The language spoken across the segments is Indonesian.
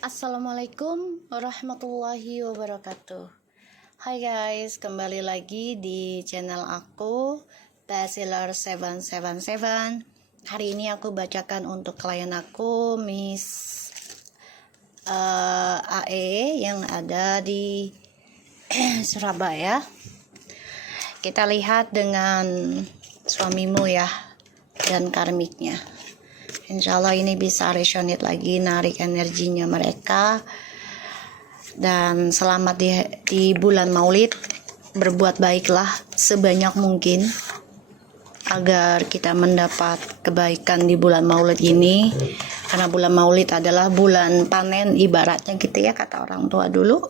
Assalamualaikum warahmatullahi wabarakatuh. Hai guys, kembali lagi di channel aku Tasilar777. Hari ini aku bacakan untuk klien aku Miss AE yang ada di Surabaya. Kita lihat dengan suamimu ya dan karmiknya. Insya Allah ini bisa resonate lagi, narik energinya mereka. Dan selamat di bulan Maulid. Berbuat baiklah sebanyak mungkin agar kita mendapat kebaikan di bulan Maulid ini. Karena bulan Maulid adalah bulan panen ibaratnya gitu ya, kata orang tua dulu.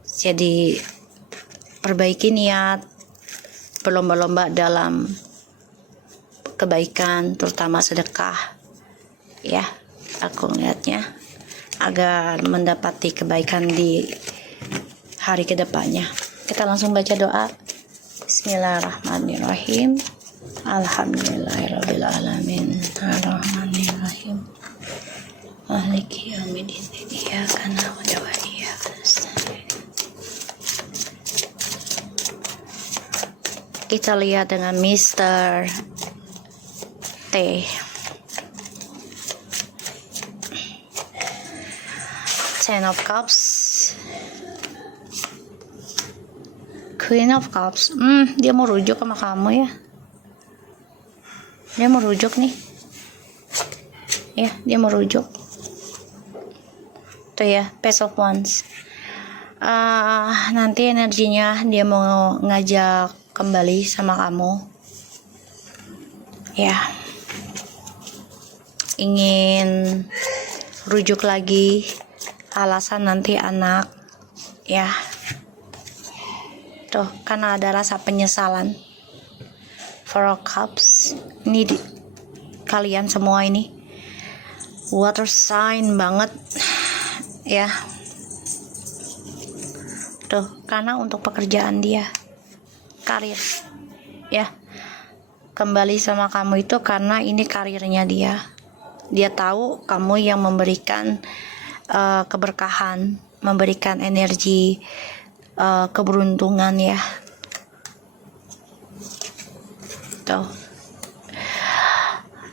Jadi perbaiki niat, berlomba-lomba dalam kebaikan, terutama sedekah. Ya, aku melihatnya agar mendapati kebaikan di hari kedepannya. Kita langsung baca doa. Bismillahirrahmanirrahim. Alhamdulillahirrahmanirrahim. Ar-Rahmanirrahim. Maliki yaumiddin. Iyyaka na'budu wa iyyaka nasta'in. Kita lihat dengan Mr. T. Ten of Cups, Queen of Cups. Dia mau rujuk sama kamu ya. Dia mau rujuk nih. Ya, dia mau rujuk. Tuh ya, Page of Wands. Nanti energinya dia mau ngajak kembali sama kamu. Ya. Ingin rujuk lagi. Alasan nanti anak ya, tuh karena ada rasa penyesalan. Four of Cups ini kalian semua ini water sign banget ya, tuh karena untuk pekerjaan dia, karir ya, kembali sama kamu itu karena ini karirnya dia tahu kamu yang memberikan keberkahan, memberikan energi keberuntungan ya. Tuh.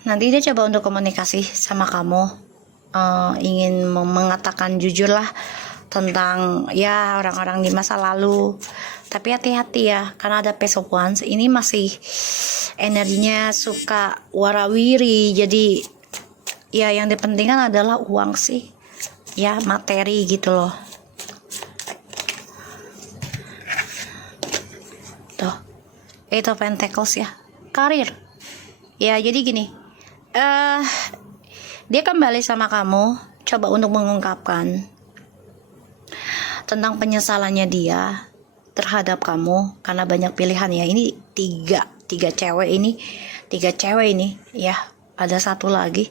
Nanti dia coba untuk komunikasi sama kamu, ingin mengatakan jujur lah tentang ya orang-orang di masa lalu. Tapi hati-hati ya, karena ada Page of Wands ini masih energinya suka warawiri. Jadi ya yang dipentingkan adalah uang sih. Ya, materi gitu loh. Tuh, Eight of Pentacles ya, karir. Ya, jadi gini, dia kembali sama kamu, coba untuk mengungkapkan tentang penyesalannya dia terhadap kamu karena banyak pilihan ya. Ini tiga cewek ini, ya. Ada satu lagi.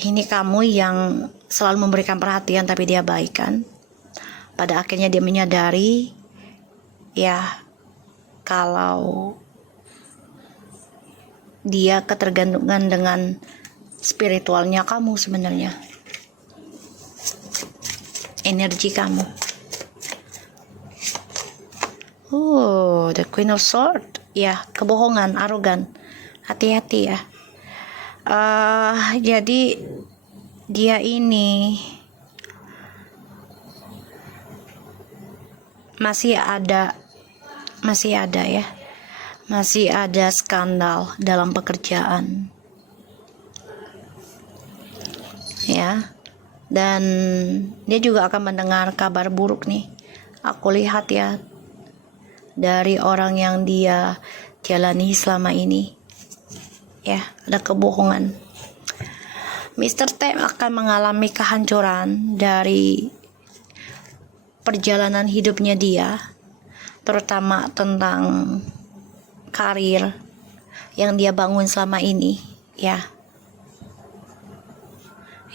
Ini kamu yang selalu memberikan perhatian tapi dia abaikan. Pada akhirnya dia menyadari ya kalau dia ketergantungan dengan spiritualnya kamu sebenarnya. Energi kamu. The Queen of Swords. Ya, kebohongan, arogan. Hati-hati ya. Jadi dia ini masih ada ya, masih ada skandal dalam pekerjaan ya, dan dia juga akan mendengar kabar buruk nih. Aku lihat ya dari orang yang dia jalani selama ini. Ya, ada kebohongan. Mr. T akan mengalami kehancuran dari perjalanan hidupnya dia, terutama tentang karir yang dia bangun selama ini ya.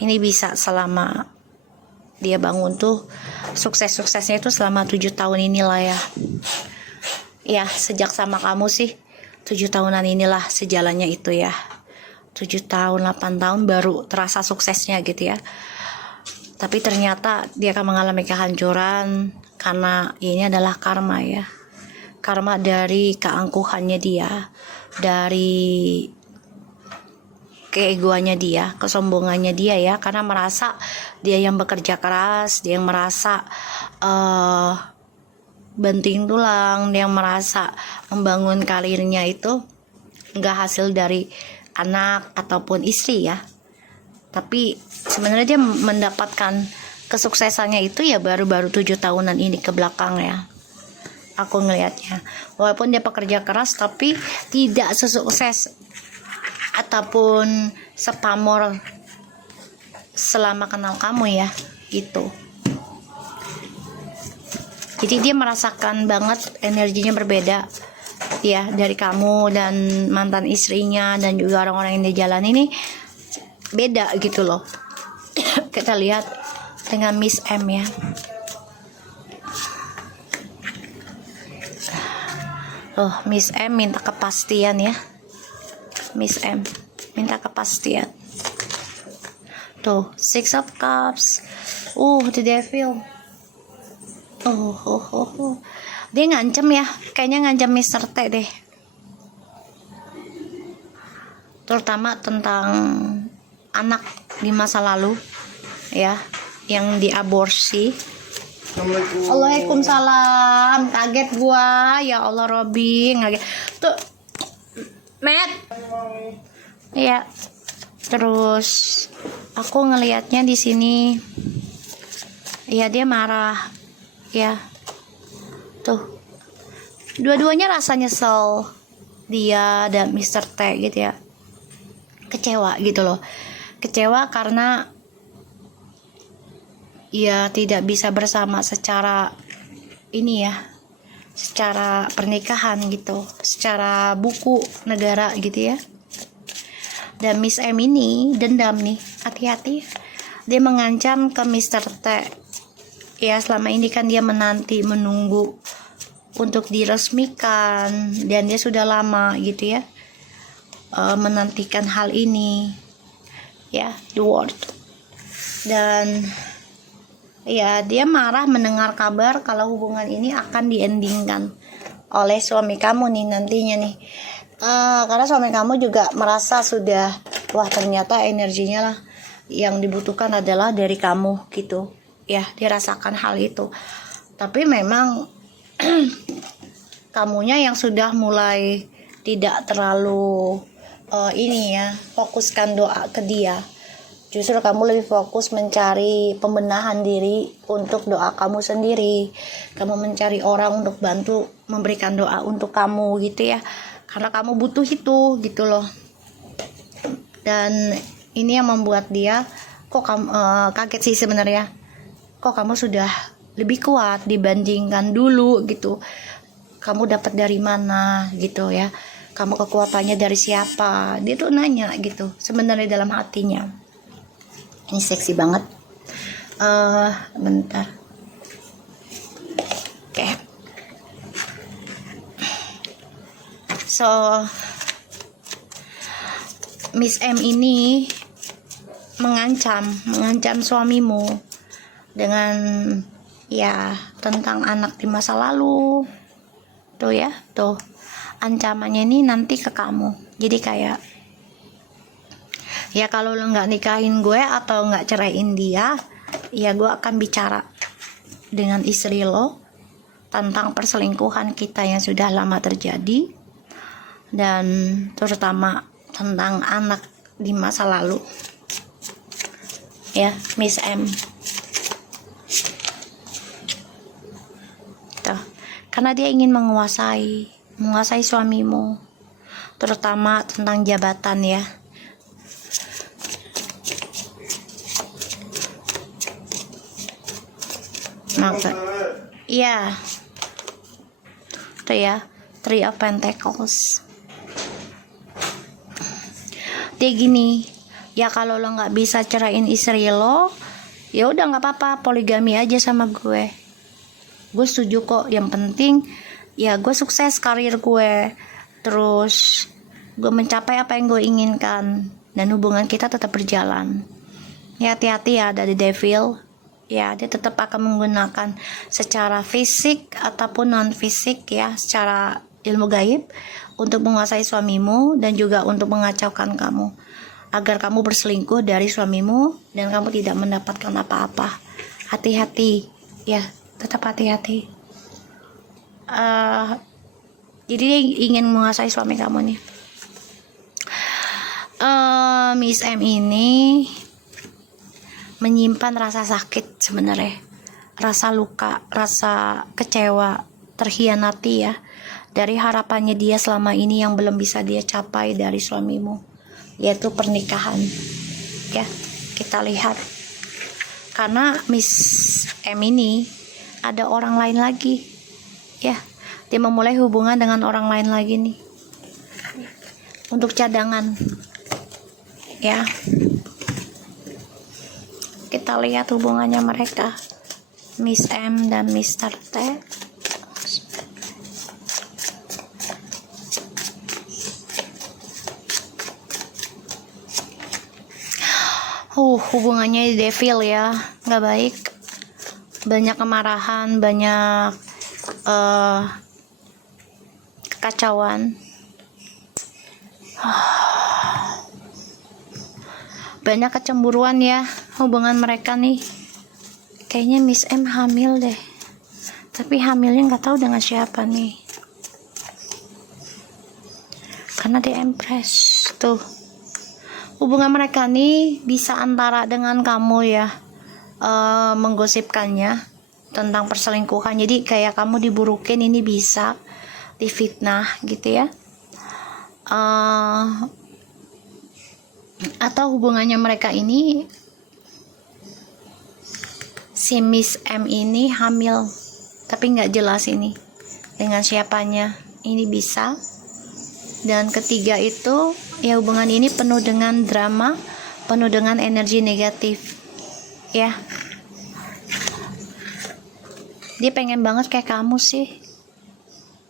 Ini bisa selama dia bangun tuh sukses-suksesnya itu selama 7 tahun inilah ya. Ya, sejak sama kamu sih 7 tahunan inilah sejalannya itu ya. 7 tahun, 8 tahun baru terasa suksesnya gitu ya. Tapi ternyata dia akan mengalami kehancuran karena ini adalah karma ya. Karma dari keangkuhannya dia, dari keegoannya dia, kesombongannya dia ya, karena merasa dia yang bekerja keras, dia yang merasa banting tulang, dia yang merasa membangun karirnya itu nggak hasil dari anak ataupun istri ya. Tapi sebenarnya dia mendapatkan kesuksesannya itu ya baru-baru 7 tahunan ini ke belakang ya. Aku ngelihatnya, walaupun dia pekerja keras tapi tidak sesukses ataupun sepamor selama kenal kamu ya, gitu. Jadi dia merasakan banget energinya berbeda ya dari kamu dan mantan istrinya dan juga orang-orang yang di jalan ini beda gitu loh. Kita lihat dengan Miss M ya. Oh, Miss M minta kepastian ya. Miss M minta kepastian. Tuh, Six of Cups. The Devil. Dia ngancem ya. Kayaknya ngancem Mr. T deh. Terutama tentang anak di masa lalu ya, yang diaborsi. Waalaikumsalam. Kaget gua, ya Allah Robby, kaget. Tuh, Matt. Iya. Terus aku ngelihatnya di sini, ya dia marah, ya. Tuh, dua-duanya rasa nyesel, dia dan Mr. T gitu ya. Kecewa gitu loh. Kecewa karena ya tidak bisa bersama secara ini ya, secara pernikahan gitu, secara buku negara gitu ya. Dan Miss M ini dendam nih, hati-hati. Dia mengancam ke Mr. T ya, selama ini kan dia menunggu untuk diresmikan, dan dia sudah lama gitu ya menantikan hal ini ya, the word. Dan ya dia marah mendengar kabar kalau hubungan ini akan diendingkan oleh suami kamu nih nantinya nih. Karena suami kamu juga merasa sudah, wah ternyata energinya lah yang dibutuhkan adalah dari kamu gitu ya, dirasakan hal itu. Tapi memang kamunya yang sudah mulai tidak terlalu ini ya, fokuskan doa ke dia. Justru kamu lebih fokus mencari pembenahan diri untuk doa kamu sendiri. Kamu mencari orang untuk bantu memberikan doa untuk kamu gitu ya, karena kamu butuh itu gitu loh. Dan ini yang membuat dia kok kamu kaget sih sebenarnya, kok kamu sudah lebih kuat dibandingkan dulu gitu. Kamu dapat dari mana gitu ya, kamu kekuatannya dari siapa, dia tuh nanya gitu sebenarnya dalam hatinya. Ini seksi banget. Bentar. Oke. So Miss M ini mengancam suamimu dengan ya tentang anak di masa lalu. Tuh ya, tuh ancamannya ini nanti ke kamu. Jadi kayak, ya kalau lo nggak nikahin gue atau nggak ceraiin dia, ya gue akan bicara dengan istri lo tentang perselingkuhan kita yang sudah lama terjadi, dan terutama tentang anak di masa lalu ya, Miss M. Tuh. Karena dia ingin menguasai suamimu, terutama tentang jabatan ya. Maka iya, itu ya, Three of Pentacles. Dia gini, ya kalau lo nggak bisa ceraiin istri lo, ya udah nggak apa-apa, poligami aja sama gue. Gue setuju kok. Yang penting ya gue sukses karir gue, terus gue mencapai apa yang gue inginkan, dan hubungan kita tetap berjalan. Ya hati-hati ya, ada the devil. ya dia tetap akan menggunakan secara fisik ataupun non fisik ya, secara ilmu gaib untuk menguasai suamimu dan juga untuk mengacaukan kamu agar kamu berselingkuh dari suamimu dan kamu tidak mendapatkan apa-apa. Hati-hati ya, tetap hati-hati. Jadi dia ingin menguasai suami kamu nih. Miss M ini menyimpan rasa sakit sebenarnya, rasa luka, rasa kecewa, terhianati ya, dari harapannya dia selama ini yang belum bisa dia capai dari suamimu, yaitu pernikahan. Ya, kita lihat. Karena Miss M ini ada orang lain lagi. Ya, dia memulai hubungan dengan orang lain lagi nih. Untuk cadangan. Ya. Kita lihat hubungannya mereka, Miss M dan Mr. T. Hubungannya devil ya, nggak baik. Banyak kemarahan, banyak kekacauan, banyak kecemburuan ya hubungan mereka nih. Kayaknya Miss M hamil deh, tapi hamilnya nggak tahu dengan siapa nih, karena dia Empress tuh. Hubungan mereka nih bisa antara dengan kamu ya, menggosipkannya tentang perselingkuhan, jadi kayak kamu diburukin, ini bisa difitnah gitu ya. Atau hubungannya mereka ini, si Miss M ini hamil tapi nggak jelas ini dengan siapanya, ini bisa. Dan ketiga itu ya, hubungan ini penuh dengan drama, penuh dengan energi negatif ya. Dia pengen banget kayak kamu sih,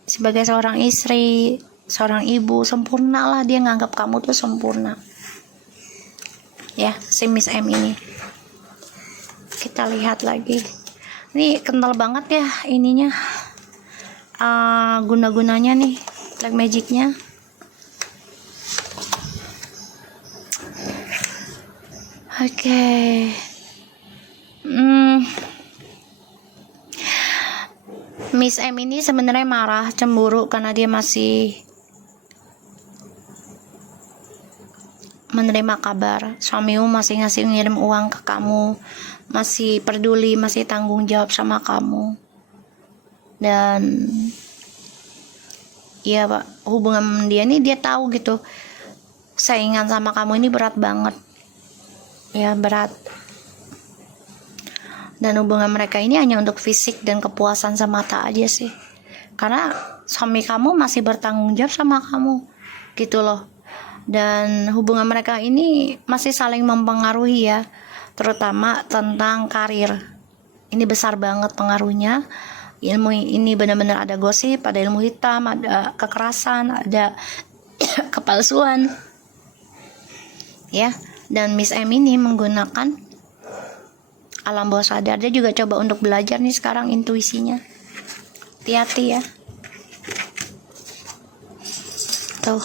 sebagai seorang istri, seorang ibu, sempurna lah, dia nganggap kamu tuh sempurna ya, si Miss M ini. Kita lihat lagi, ini kental banget ya ininya, guna-gunanya nih, black magicnya. Oke. Miss M ini sebenarnya marah, cemburu karena dia masih menerima kabar suamimu masih ngirim uang ke kamu, masih peduli, masih tanggung jawab sama kamu. Dan ya Pak, hubungan dia nih, dia tahu gitu saingan sama kamu ini berat banget ya, berat. Dan hubungan mereka ini hanya untuk fisik dan kepuasan semata aja sih, karena suami kamu masih bertanggung jawab sama kamu gitu loh. Dan hubungan mereka ini masih saling mempengaruhi ya, terutama tentang karir. Ini besar banget pengaruhnya. Ilmu ini benar-benar ada gosip, ada ilmu hitam, ada kekerasan, ada kepalsuan ya. Dan Miss M ini menggunakan alam bawah sadar. Dia juga coba untuk belajar nih sekarang intuisinya. Hati-hati ya. Tuh.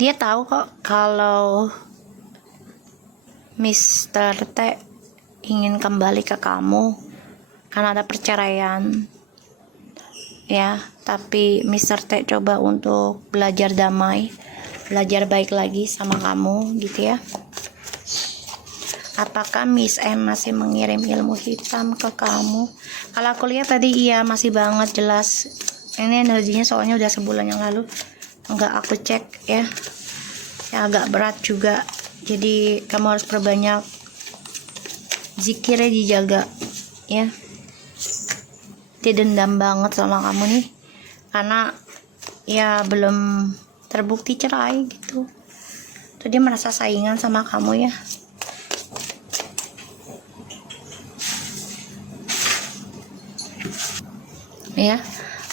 Dia tahu kok kalau Mr. T ingin kembali ke kamu karena ada perceraian ya, tapi Mr. T coba untuk belajar damai, belajar baik lagi sama kamu gitu ya. Apakah Miss M masih mengirim ilmu hitam ke kamu? Kalau aku lihat tadi iya, masih banget jelas. Ini energinya soalnya udah sebulan yang lalu nggak aku cek ya. Ya agak berat juga, jadi kamu harus perbanyak zikirnya, dijaga ya. Dia dendam banget sama kamu nih, karena ya belum terbukti cerai gitu. Tuh dia merasa saingan sama kamu ya. Ya,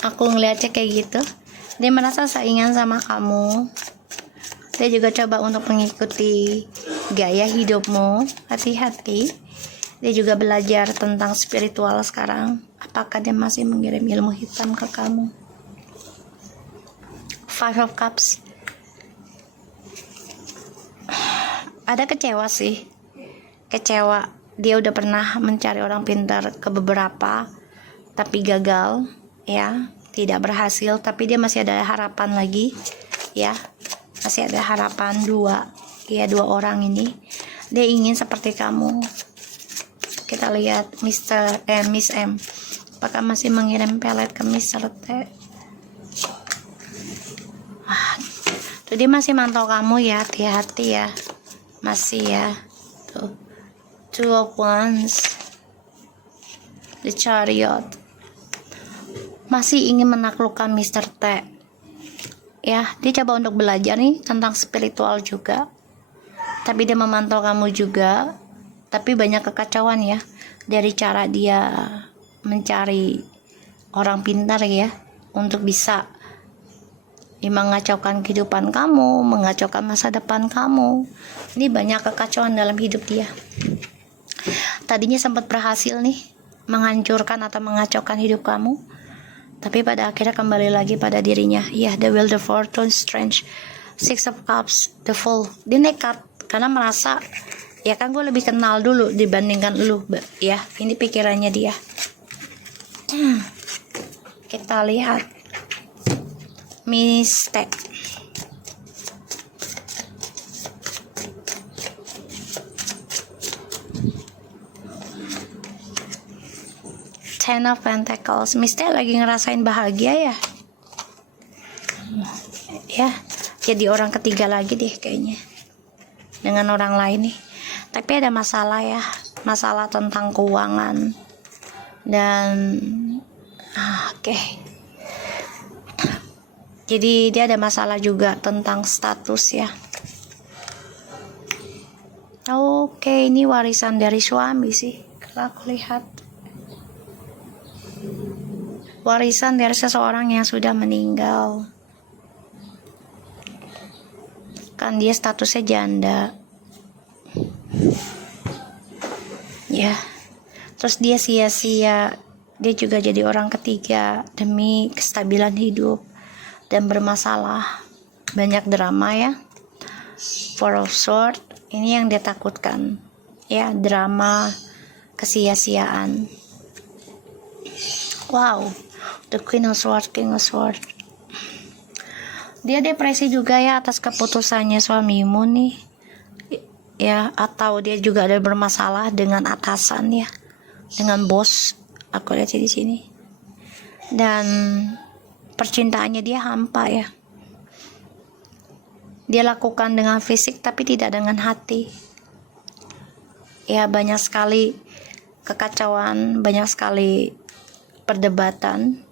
aku ngeliatnya kayak gitu. Dia merasa saingan sama kamu. Dia juga coba untuk mengikuti gaya hidupmu. Hati-hati. Dia juga belajar tentang spiritual sekarang. Apakah dia masih mengirim ilmu hitam ke kamu? Five of Cups. Ada kecewa sih. Kecewa. Dia udah pernah mencari orang pintar ke beberapa, tapi gagal, ya, tidak berhasil. Tapi dia masih ada harapan lagi, ya, masih ada harapan dua orang ini. Dia ingin seperti kamu. Kita lihat Miss M. Apakah masih mengirim pelet ke Mr. T? Tuh dia masih mantau kamu ya, hati-hati ya. Masih ya. Tuh. Two of Wands. The Chariot. Masih ingin menaklukkan Mr. T. Ya, dia coba untuk belajar nih tentang spiritual juga. Tapi dia memantau kamu juga. Tapi banyak kekacauan ya dari cara dia mencari orang pintar ya, untuk bisa mengacaukan kehidupan kamu, mengacaukan masa depan kamu. Ini banyak kekacauan dalam hidup dia. Tadinya sempat berhasil nih menghancurkan atau mengacaukan hidup kamu, tapi pada akhirnya kembali lagi pada dirinya. Ya, the Wheel, the Fortune, Strange, Six of Cups, the Fool. Dia nekat karena merasa, ya kan gue lebih kenal dulu dibandingkan lu, ya. Ini pikirannya dia. Kita lihat mistake. Ten of Pentacles. Mistake lagi ngerasain bahagia ya. Ya, jadi orang ketiga lagi deh kayaknya dengan orang lain nih. Tapi ada masalah ya, masalah tentang keuangan dan oke. Jadi dia ada masalah juga tentang status ya. Oke, ini warisan dari suami sih kalau aku lihat. Warisan dari seseorang yang sudah meninggal. Kan dia statusnya janda. Ya. Terus dia sia-sia. Dia juga jadi orang ketiga demi kestabilan hidup dan bermasalah. Banyak drama ya. Four of Swords. Ini yang dia takutkan. Ya, drama, kesia-siaan. Wow. The Queen of Swords, King of Swords. Dia depresi juga ya atas keputusannya suamimu nih. Ya, atau dia juga ada bermasalah dengan atasan ya. Dengan bos. Aku lihat di sini. Dan percintaannya dia hampa ya. Dia lakukan dengan fisik tapi tidak dengan hati. Ya, banyak sekali kekacauan, banyak sekali perdebatan.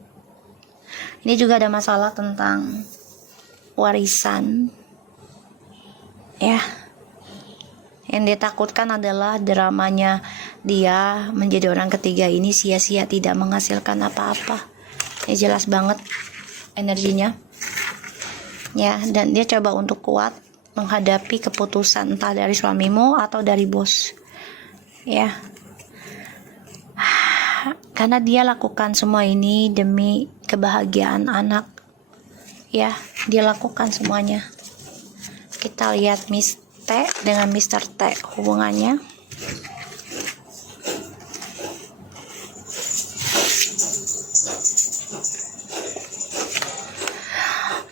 Ini juga ada masalah tentang warisan. Ya. Yang dia takutkan adalah dramanya dia menjadi orang ketiga ini sia-sia, tidak menghasilkan apa-apa. Ini jelas banget energinya. Ya, dan dia coba untuk kuat menghadapi keputusan entah dari suamimu atau dari bos. Ya. Karena dia lakukan semua ini demi kebahagiaan anak. Ya, dia lakukan semuanya. Kita lihat Miss T dengan Mr. T hubungannya.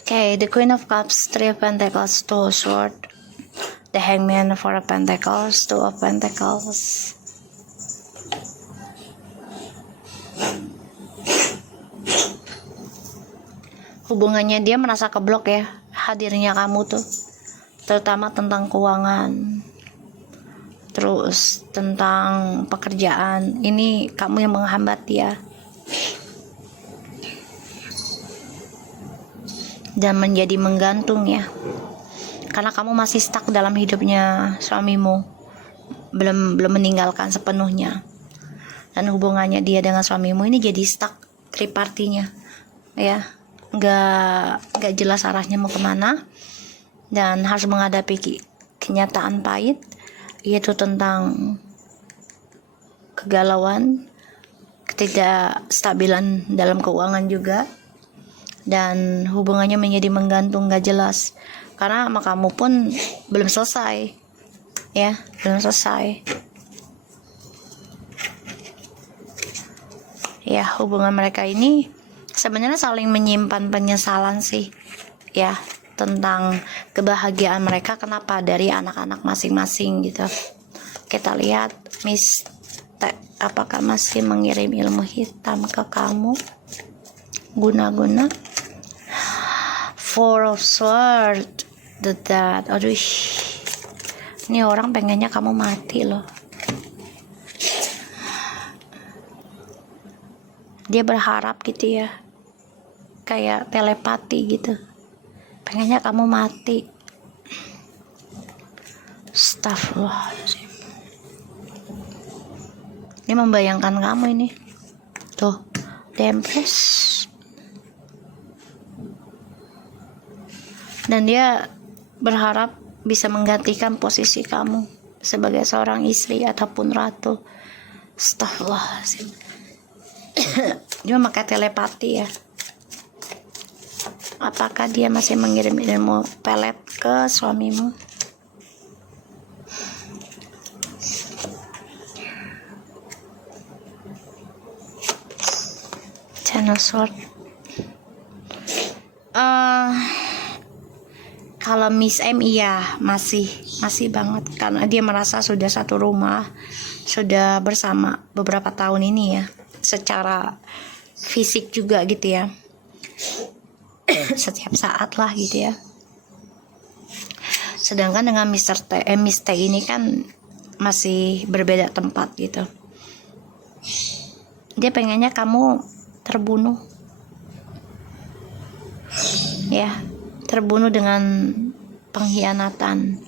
Okay, the Queen of Cups, Three of Pentacles, Two of Swords, the Hangman, Four of Pentacles, Two of Pentacles. Hubungannya dia merasa keblok ya, hadirnya kamu tuh, terutama tentang keuangan, terus tentang pekerjaan. Ini kamu yang menghambat dia dan menjadi menggantung ya, karena kamu masih stuck dalam hidupnya suamimu, belum meninggalkan sepenuhnya. Dan hubungannya dia dengan suamimu ini jadi stuck, tripartinya ya, nggak jelas arahnya mau kemana, dan harus menghadapi kenyataan pahit yaitu tentang kegalauan, ketidakstabilan dalam keuangan juga, dan hubungannya menjadi menggantung gak jelas karena sama kamu pun belum selesai ya, belum selesai ya. Hubungan mereka ini sebenarnya saling menyimpan penyesalan sih ya, tentang kebahagiaan mereka kenapa dari anak-anak masing-masing gitu. Kita lihat Miss T, apakah masih mengirim ilmu hitam ke kamu guna-guna Four of Swords, the Death. Aduh, ini orang pengennya kamu mati loh. Dia berharap gitu ya, kayak telepati gitu, pengennya kamu mati. Astagfirullahaladzim. Dia membayangkan kamu ini tuh, Empress. Dan dia berharap bisa menggantikan posisi kamu sebagai seorang istri ataupun ratu. Astagfirullahaladzim. Dia memakai telepati ya. Apakah dia masih mengirim ilmu pelet ke suamimu? Channel Sword. Kalau Miss M iya masih banget, karena dia merasa sudah satu rumah, sudah bersama beberapa tahun ini ya, secara fisik juga gitu ya, setiap saat lah gitu ya. Sedangkan dengan Miss T ini kan masih berbeda tempat gitu. Dia pengennya kamu terbunuh ya, terbunuh dengan pengkhianatan.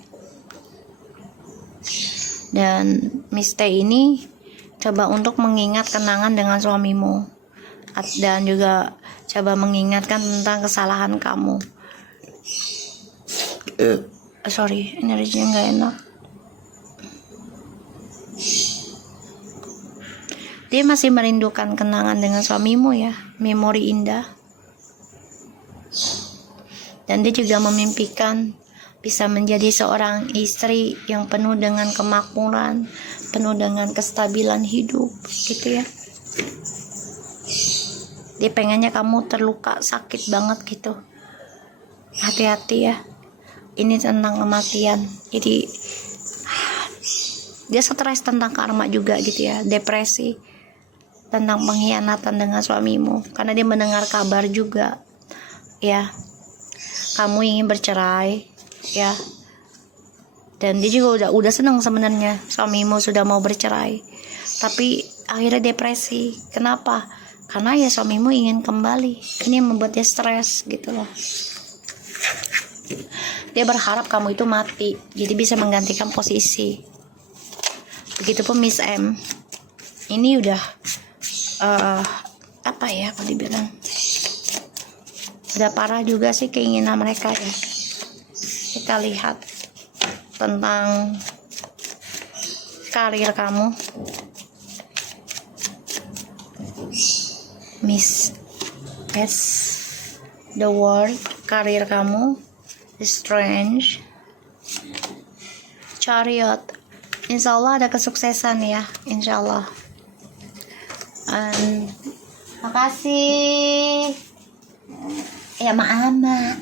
Dan Miss T ini coba untuk mengingat kenangan dengan suamimu, dan juga coba mengingatkan tentang kesalahan kamu. Sorry, energinya gak enak. Dia masih merindukan kenangan dengan suamimu ya, memori indah. Dan dia juga memimpikan bisa menjadi seorang istri yang penuh dengan kemakmuran, penuh dengan kestabilan hidup gitu ya. Dia pengennya kamu terluka sakit banget gitu. Hati-hati ya, ini tentang kematian. Jadi dia stres tentang karma juga gitu ya, depresi tentang pengkhianatan dengan suamimu, karena dia mendengar kabar juga ya, kamu ingin bercerai ya. Dan dia juga udah senang sebenarnya suamimu sudah mau bercerai, tapi akhirnya depresi. Kenapa? Karena ya suamimu ingin kembali. Ini yang membuat dia stres gitu loh. Dia berharap kamu itu mati, jadi bisa menggantikan posisi. Begitupun Miss M. Ini udah apa ya kalau dibilang, udah parah juga sih keinginan mereka ya. Kita lihat tentang karir kamu, Miss S, the world, karir kamu, strange, chariot. Insya Allah ada kesuksesan ya, insya Allah. Makasih ya Mama.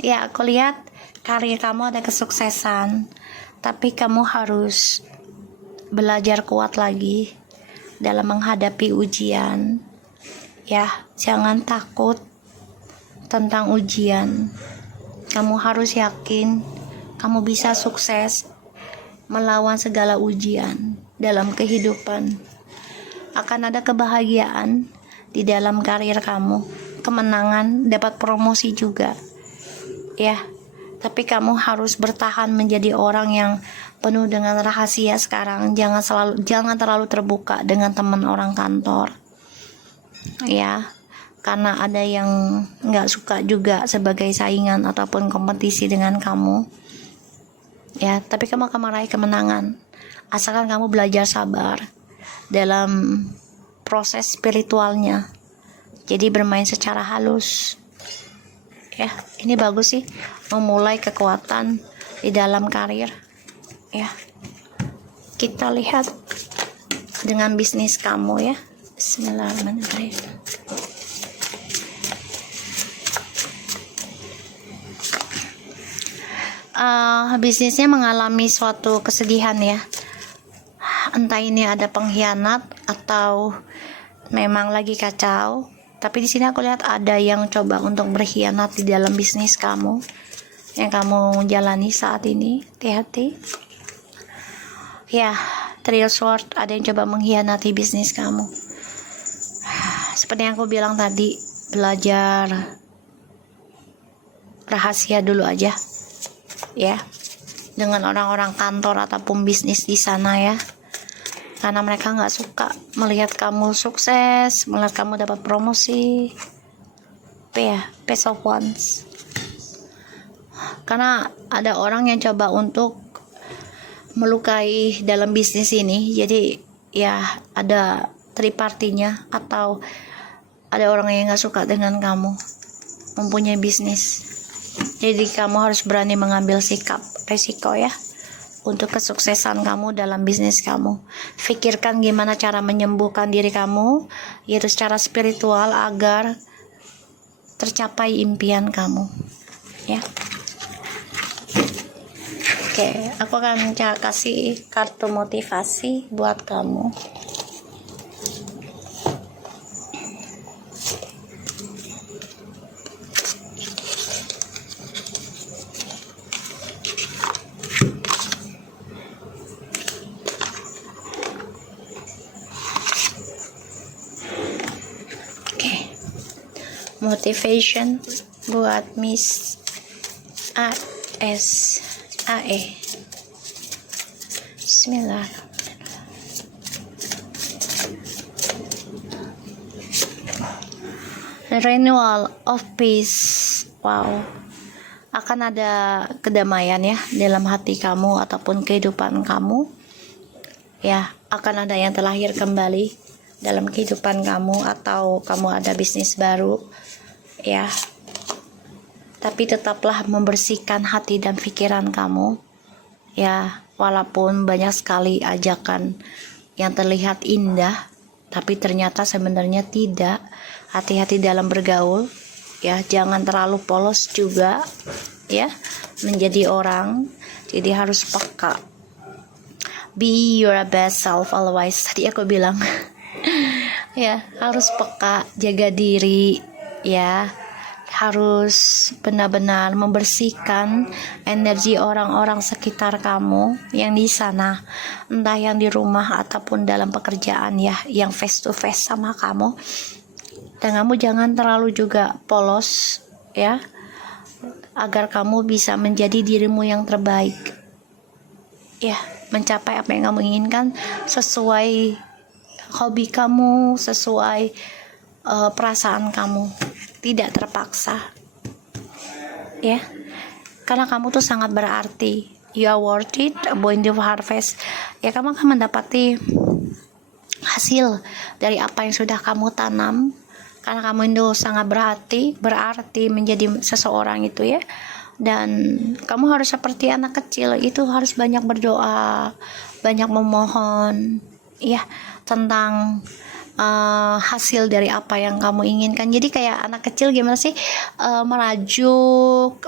Ya, aku lihat karir kamu ada kesuksesan, tapi kamu harus belajar kuat lagi dalam menghadapi ujian ya. Jangan takut tentang ujian. Kamu harus yakin kamu bisa sukses melawan segala ujian dalam kehidupan. Akan ada kebahagiaan di dalam karir kamu, kemenangan, dapat promosi juga ya. Tapi kamu harus bertahan menjadi orang yang penuh dengan rahasia sekarang. Jangan terlalu terbuka dengan teman orang kantor ya, karena ada yang nggak suka juga sebagai saingan ataupun kompetisi dengan kamu. ya, tapi kamu akan meraih kemenangan asalkan kamu belajar sabar dalam proses spiritualnya. Jadi bermain secara halus. Ya, ini bagus sih memulai kekuatan di dalam karir. Ya. Kita lihat dengan bisnis kamu ya. Bismillahirrahmanirrahim. Bisnisnya mengalami suatu kesedihan ya. Entah ini ada pengkhianat atau memang lagi kacau. Tapi di sini aku lihat ada yang coba untuk berkhianat di dalam bisnis kamu yang kamu jalani saat ini. Hati-hati. Ya, Three of Swords, ada yang coba mengkhianati bisnis kamu. Seperti yang aku bilang tadi, belajar rahasia dulu aja. Ya, dengan orang-orang kantor ataupun bisnis di sana ya. Karena mereka nggak suka melihat kamu sukses, melihat kamu dapat promosi. Page of Wands. Karena ada orang yang coba untuk melukai dalam bisnis ini. Jadi ya ada tripartinya atau ada orang yang nggak suka dengan kamu mempunyai bisnis. Jadi kamu harus berani mengambil sikap resiko ya. Untuk kesuksesan kamu dalam bisnis kamu. Pikirkan gimana cara menyembuhkan diri kamu, yaitu secara spiritual agar tercapai impian kamu. Ya. Oke, aku akan kasih kartu motivasi buat kamu. Motivation buat Miss ASAE. Bismillah. Renewal of peace. Wow. Akan ada kedamaian ya dalam hati kamu ataupun kehidupan kamu. Ya, akan ada yang terlahir kembali dalam kehidupan kamu atau kamu ada bisnis baru. Ya, tapi tetaplah membersihkan hati dan pikiran kamu ya, walaupun banyak sekali ajakan yang terlihat indah tapi ternyata sebenarnya tidak. Hati-hati dalam bergaul ya, jangan terlalu polos juga ya menjadi orang, jadi harus peka. Be your best self always, tadi aku bilang. Ya, harus peka, jaga diri ya, harus benar-benar membersihkan energi orang-orang sekitar kamu yang di sana, entah yang di rumah ataupun dalam pekerjaan ya, yang face to face sama kamu. Dan kamu jangan terlalu juga polos ya, agar kamu bisa menjadi dirimu yang terbaik ya, mencapai apa yang kamu inginkan sesuai hobi kamu, sesuai perasaan kamu, tidak terpaksa ya, karena kamu tuh sangat berarti. You are worth it, abundant harvest ya, kamu akan mendapati hasil dari apa yang sudah kamu tanam, karena kamu itu sangat berarti menjadi seseorang itu ya. Dan kamu harus seperti anak kecil itu, harus banyak berdoa, banyak memohon ya tentang hasil dari apa yang kamu inginkan. Jadi kayak anak kecil gimana sih,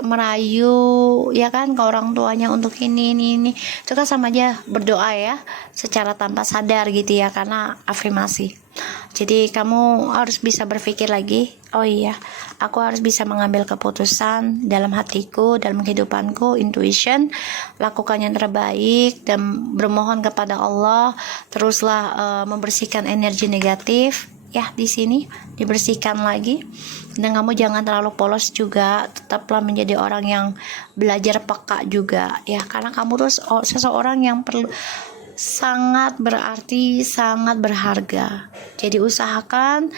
merayu ya kan ke orang tuanya untuk ini. Itu kan sama aja berdoa ya, secara tanpa sadar gitu ya, karena afirmasi. Jadi kamu harus bisa berpikir lagi, oh iya, aku harus bisa mengambil keputusan dalam hatiku, dalam kehidupanku, intuition, lakukan yang terbaik dan bermohon kepada Allah. Teruslah membersihkan energi negatif ya, di sini dibersihkan lagi. Dan kamu jangan terlalu polos juga, tetaplah menjadi orang yang belajar peka juga ya, karena kamu tuh seseorang yang perlu sangat berarti, sangat berharga. Jadi usahakan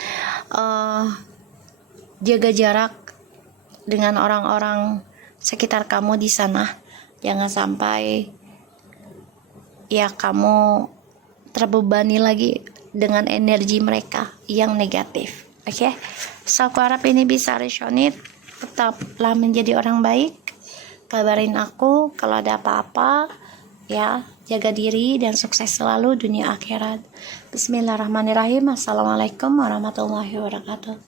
jaga jarak dengan orang-orang sekitar kamu di sana Jangan sampai ya kamu terbebani lagi dengan energi mereka yang negatif. Oke, so aku harap ini bisa resonate. Tetaplah menjadi orang baik. Kabarin aku kalau ada apa-apa ya. Jaga diri dan sukses selalu dunia akhirat. Bismillahirrahmanirrahim. Assalamualaikum warahmatullahi wabarakatuh.